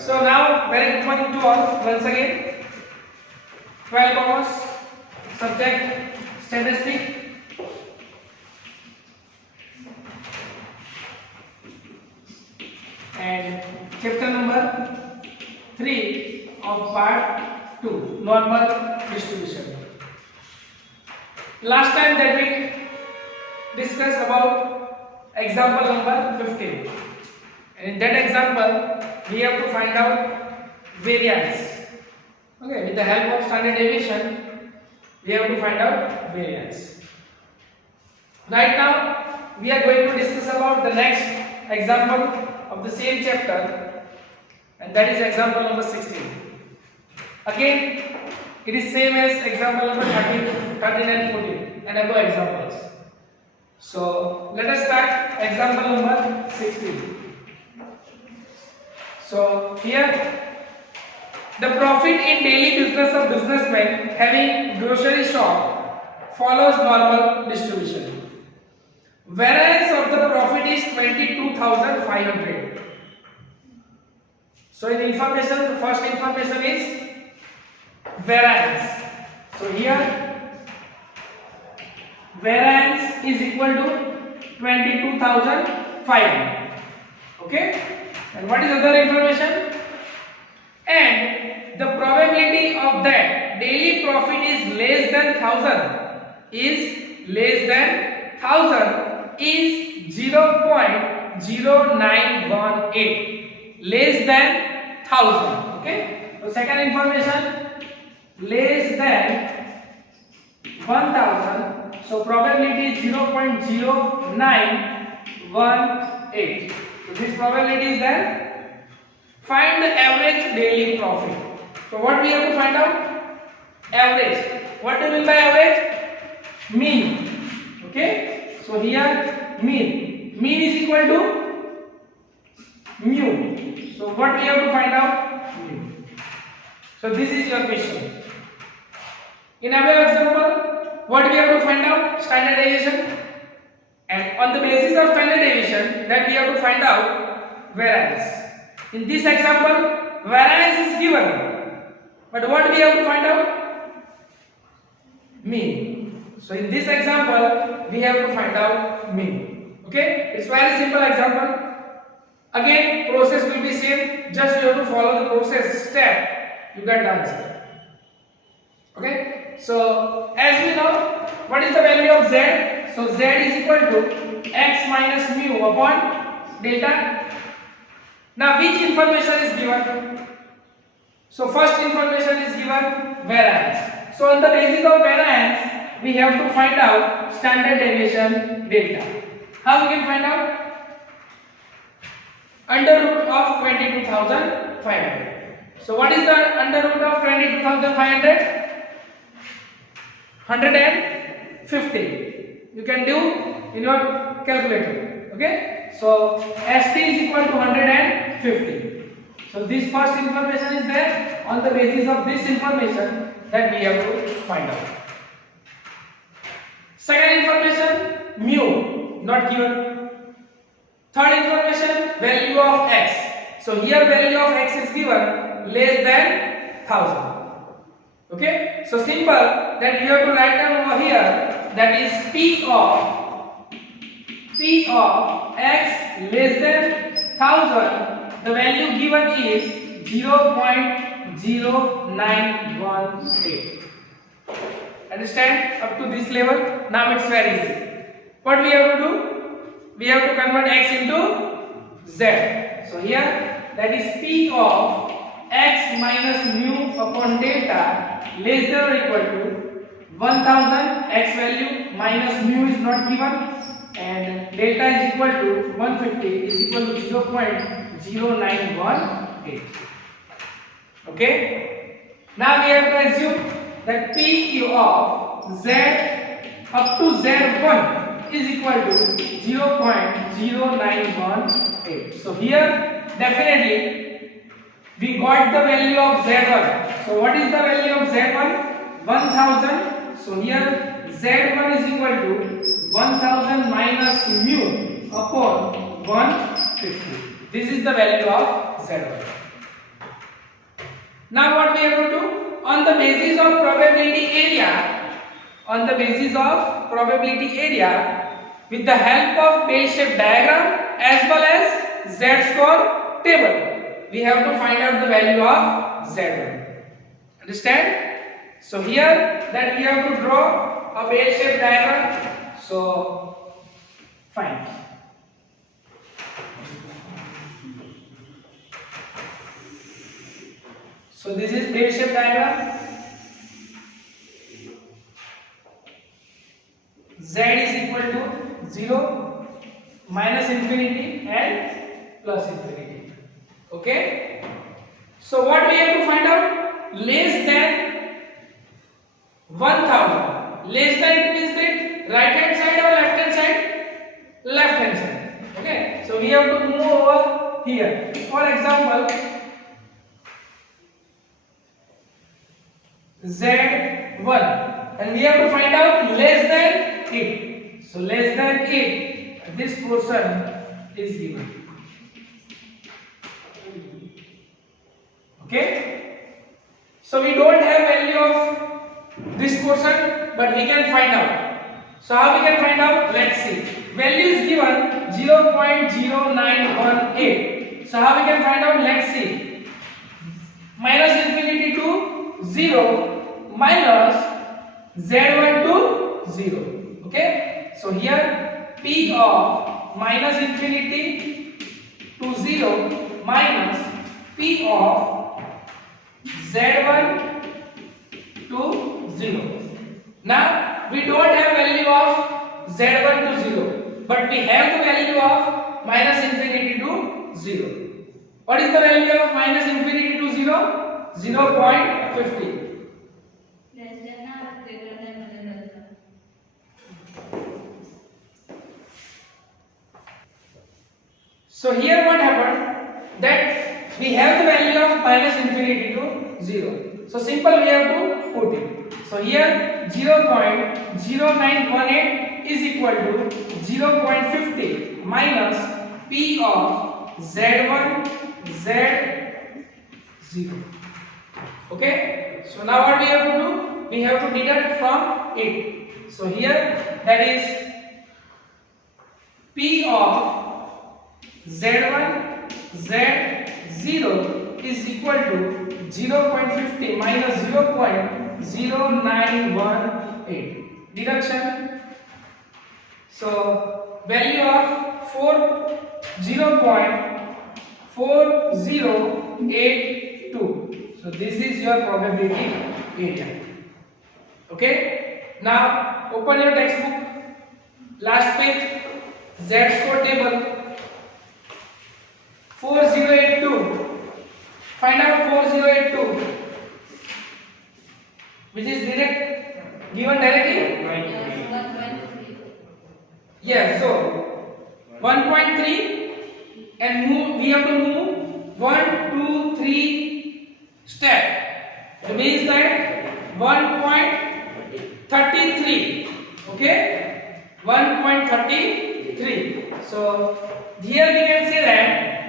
So now very good morning to all once again. 12 commerce subject statistic and chapter number 3 of part 2 normal distribution. Last time that we discussed about example number 15. And in that example we have to find out variance. Okay, with the help of standard deviation we have to find out variance. Right now we are going to discuss about the next example of the same chapter, and that is example number 16. Again it is same as example number 13 and 14 and above examples. So let us start example number 16. So here the profit in daily business of businessmen having grocery shop follows normal distribution. Variance of the profit is 22,500. So in information, the first information is variance. So here variance is equal to 22,500. Okay? And what is other information? And the probability of that daily profit is less than 1,000 is 0.0918, less than 1,000. Okay. So second information, less than 1,000. So probability is 0.0918. So this probability is there. Find the average daily profit. So what we have to find out? Average. What do you mean by average? Mean. Okay. So here mean. Mean is equal to mu. So what we have to find out? Mu. So this is your question. In our example, what we have to find out? Standard deviation. And on the basis of standard deviation, that we have to find out variance. In this example, variance is given, but what we have to find out? Mean. So in this example, we have to find out mean. Okay? It's very simple example. Again, process will be same. Just you have to follow the process step. You get the answer. Okay? So as we know, what is the value of z? So z is equal to x minus mu upon delta. Now which information is given? So first information is given variance. So on the basis of variance, we have to find out standard deviation delta. How we can find out? Under root of 22,500. So what is the under root of 22,500? 150. You can do in your calculator. Okay? So ST is equal to 150. So this first information is there. On the basis of this information that we have to find out. Second information, mu, not given. Third information, value of x. So here value of x is given less than 1,000. Okay? So simple that we have to write down over here, that is P of x less than 1,000, the value given is 0.0918. Understand up to this level? Now it's very easy. What we have to do? We have to convert x into z. So here that is P of x minus mu upon delta less than or equal to 1,000, x value minus mu is not given, and delta is equal to 150 is equal to 0.0918. Okay? Now we have to assume that P of z up to z1 is equal to 0.0918. So here definitely we got the value of z1. So what is the value of z1? 1,000. So here z1 is equal to 1,000 minus mu upon 150. This is the value of z1. Now what we have to do? On the basis of probability area, with the help of bell-shaped diagram as well as Z-score table, we have to find out the value of Z1. Understand? So here that we have to draw a bell-shaped diagram. So fine. So this is bell-shaped diagram. Z is equal to 0, minus infinity and plus infinity. Okay. So what we have to find out? Less than 1000. Less than, it means that right hand side or left hand side? Left hand side. Okay. So we have to move over here. For example, Z1, and we have to find out less than it. So less than it, this portion is given. Okay. So we don't have value of this portion, but we can find out. So how we can find out? Let's see. Value is given 0.0918. So how we can find out? Let's see. Minus infinity to 0 minus Z1 to 0. Okay. So here P of minus infinity to 0 minus P of Z1 to 0. Now we don't have value of Z1 to 0, but we have the value of minus infinity to 0. What is the value of minus infinity to 0? 0.50. So here what happened? That we have the value of minus infinity to 0. So simple, we have to put it. So here 0.0918 is equal to 0.50 minus P of Z1 Z0. Okay. So now what we have to do? We have to deduct from it. So here that is P of Z1 Z0 is equal to 0.50 minus 0.0918. Deduction. So value of 0.4082. So this is your probability area. Okay. Now open your textbook. Last page. Z-score table. 4082. Find out 4082, which is given directly. Yes. So 1.3, and move. We have to move 1, 2, 3 step. It means that 1.33. Okay, 1.33. So here we can say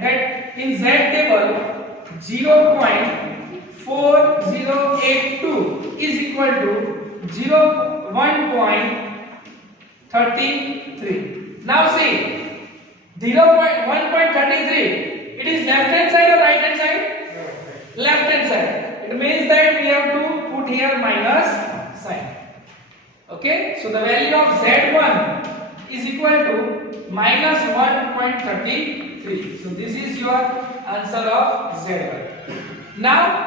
that in Z table 0.4082 is equal to 1.33. Now see 1.33. It is left hand side or right hand side? Left hand side. It means that we have to put here minus sign. Okay. So the value of Z1 is equal to minus 1.33. So this is your answer of Z1. Now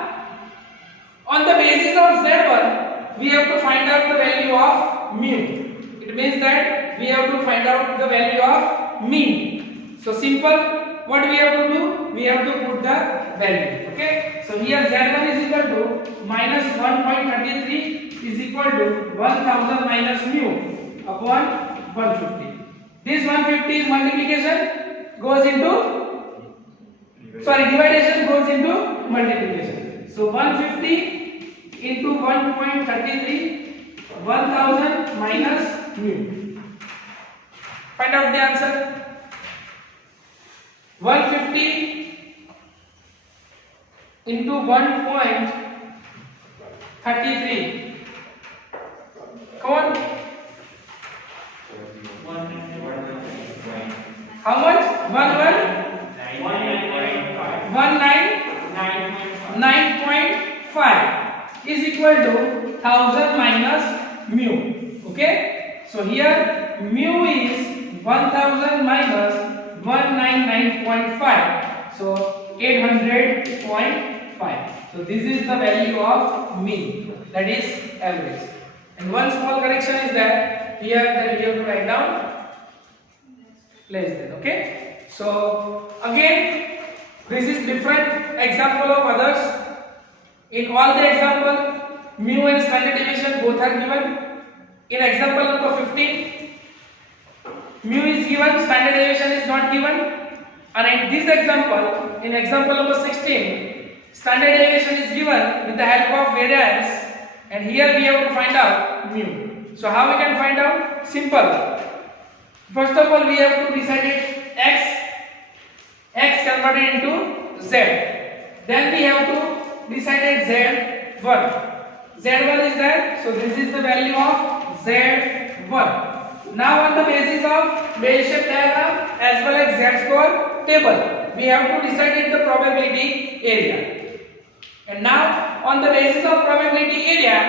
on the basis of Z1 we have to find out the value of mu. It means that we have to find out the value of mean. So simple, what we have to do? We have to put the value. Okay. So here Z1 is equal to minus 1.33 is equal to 1000 minus mu upon 150. This 150 is multiplication goes into dividation goes into multiplication. So 150 into 1.33, 1000 minus mu. Find out the answer. 150 into 1.33. Come on. How much? 9.5 is equal to 1000 minus mu. Okay, so here mu is 1000 minus 199.5, so 800.5. So this is the value of mean, that is average. And one small correction is that here that we have to write down less than. Okay, so again this is different example of others. In all the example, mu and standard deviation both are given. In example number 15, mu is given, standard deviation is not given. And in this example, in example number 16, standard deviation is given with the help of variance, and here we have to find out mu. So how we can find out? Simple. First of all, we have to decide it x converted into z. Then we have to decide z1. Z1 is there, so this is the value of z1. Now on the basis of bell-shaped diagram as well as z-score table, we have to decide the probability area. And now on the basis of probability area,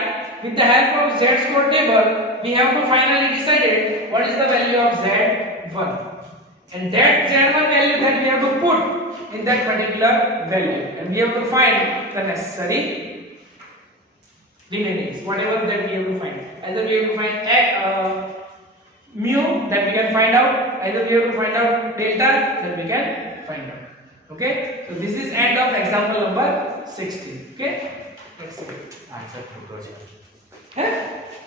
with the help of z-score table, we have to finally decide what is the value of z1. And that z1 value that we have to put in that particular value, and we have to find the necessary remaining, whatever that we have to find. Either we have to find mu that we can find out, either we have to find out delta that we can find out. Okay, so this is end of example number 16. Okay, let's see. Answer to project. Yeah?